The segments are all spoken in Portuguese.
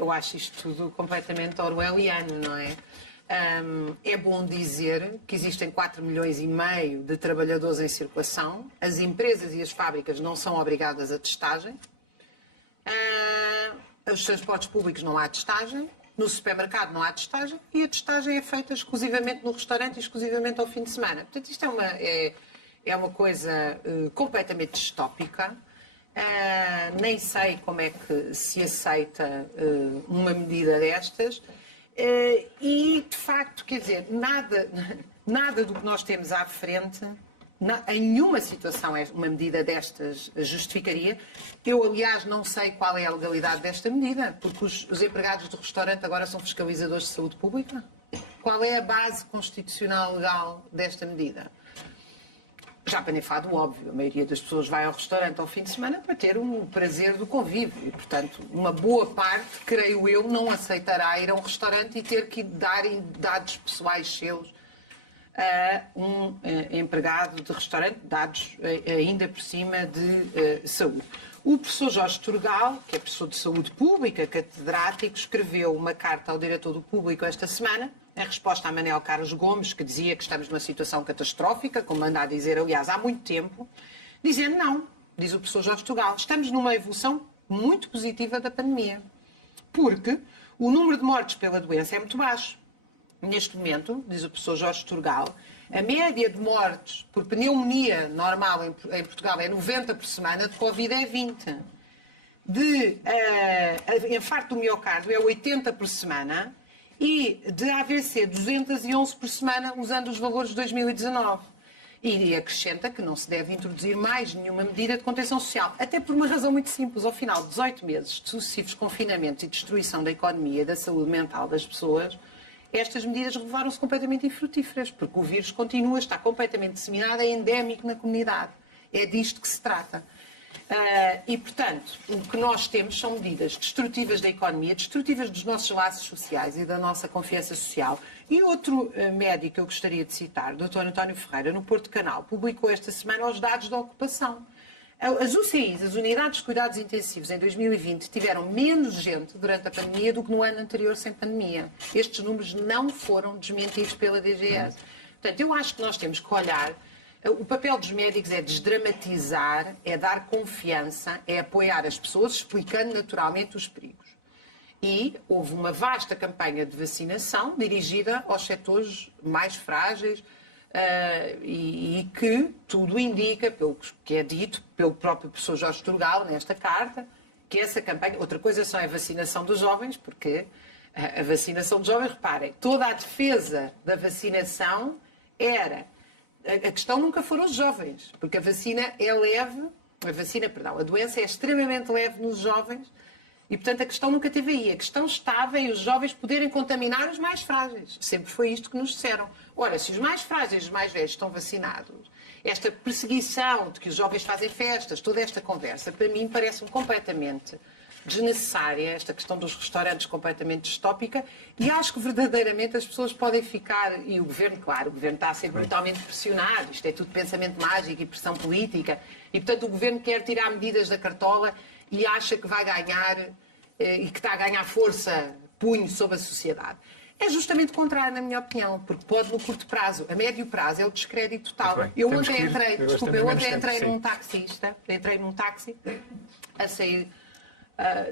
Eu acho isto tudo completamente orwelliano, não é? É bom dizer que existem 4,5 milhões de trabalhadores em circulação. As empresas e as fábricas não são obrigadas a testagem. Os transportes públicos não há testagem. No supermercado não há testagem. E a testagem é feita exclusivamente no restaurante e exclusivamente ao fim de semana. Portanto, isto é uma coisa completamente distópica. Nem sei como é que se aceita uma medida destas. E, de facto, quer dizer, nada do que nós temos à frente, em nenhuma situação uma medida destas justificaria. Eu, aliás, não sei qual é a legalidade desta medida, porque os empregados do restaurante agora são fiscalizadores de saúde pública. Qual é a base constitucional legal desta medida? Já para nem falar do óbvio, a maioria das pessoas vai ao restaurante ao fim de semana para ter um prazer do convívio e, portanto, uma boa parte, creio eu, não aceitará ir a um restaurante e ter que dar dados pessoais seus a um empregado de restaurante, dados ainda por cima de saúde. O professor Jorge Turgal, que é professor de saúde pública, catedrático, escreveu uma carta ao diretor do Público esta semana, em resposta a Manuel Carlos Gomes, que dizia que estamos numa situação catastrófica, como anda a dizer, aliás, há muito tempo, dizendo não, diz o professor Jorge Turgal, estamos numa evolução muito positiva da pandemia, porque o número de mortes pela doença é muito baixo. Neste momento, diz o professor Jorge Turgal, a média de mortes por pneumonia normal em Portugal é 90 por semana, de Covid é 20. De infarto do miocárdio é 80 por semana e de AVC 211 por semana, usando os valores de 2019. E acrescenta que não se deve introduzir mais nenhuma medida de contenção social, até por uma razão muito simples. Ao final de 18 meses de sucessivos confinamentos e destruição da economia e da saúde mental das pessoas, estas medidas revelaram-se completamente infrutíferas, porque o vírus continua, está completamente disseminado, é endémico na comunidade. É disto que se trata. E, portanto, o que nós temos são medidas destrutivas da economia, destrutivas dos nossos laços sociais e da nossa confiança social. E outro médico que eu gostaria de citar, o Dr. António Ferreira, no Porto Canal, publicou esta semana os dados da ocupação. As UCIs, as Unidades de Cuidados Intensivos, em 2020, tiveram menos gente durante a pandemia do que no ano anterior sem pandemia. Estes números não foram desmentidos pela DGS. Portanto, eu acho que nós temos que olhar. O papel dos médicos é desdramatizar, é dar confiança, é apoiar as pessoas, explicando naturalmente os perigos. E houve uma vasta campanha de vacinação dirigida aos setores mais frágeis, e que tudo indica, pelo que é dito pelo próprio professor Jorge Turgal nesta carta, que essa campanha... Outra coisa só é a vacinação dos jovens, porque a vacinação dos jovens, reparem, toda a defesa da vacinação era... A questão nunca foram os jovens, porque a vacina é leve, a doença é extremamente leve nos jovens, e, portanto, a questão nunca teve aí. A questão estava em os jovens poderem contaminar os mais frágeis. Sempre foi isto que nos disseram. Ora, se os mais frágeis e os mais velhos estão vacinados, esta perseguição de que os jovens fazem festas, toda esta conversa, para mim parece-me completamente desnecessária, esta questão dos restaurantes completamente distópica, e acho que verdadeiramente as pessoas podem ficar, e o Governo, claro, o Governo está a ser brutalmente pressionado, isto é tudo pensamento mágico e pressão política, e, portanto, o Governo quer tirar medidas da cartola e acha que vai ganhar e que está a ganhar força, punho sobre a sociedade. É justamente o contrário, na minha opinião, porque pode no curto prazo, a médio prazo é o descrédito total. Eu ontem entrei num taxista, entrei num táxi a sair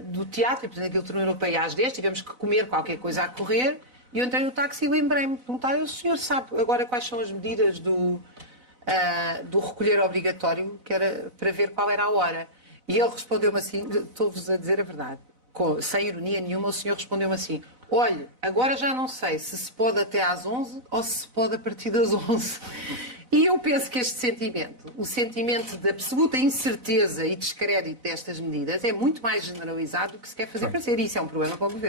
do teatro, e portanto aquilo terminou para aí às 10, tivemos que comer qualquer coisa a correr, e eu entrei no táxi e lembrei-me de perguntar, o senhor sabe agora quais são as medidas do recolher obrigatório, que era para ver qual era a hora. E ele respondeu-me assim, estou-vos a dizer a verdade, sem ironia nenhuma, o senhor respondeu-me assim, olhe, agora já não sei se pode até às 11 ou se pode a partir das 11. E eu penso que este sentimento, o sentimento de absoluta incerteza e descrédito destas medidas, é muito mais generalizado do que se quer fazer parecer. E isso é um problema para o Governo.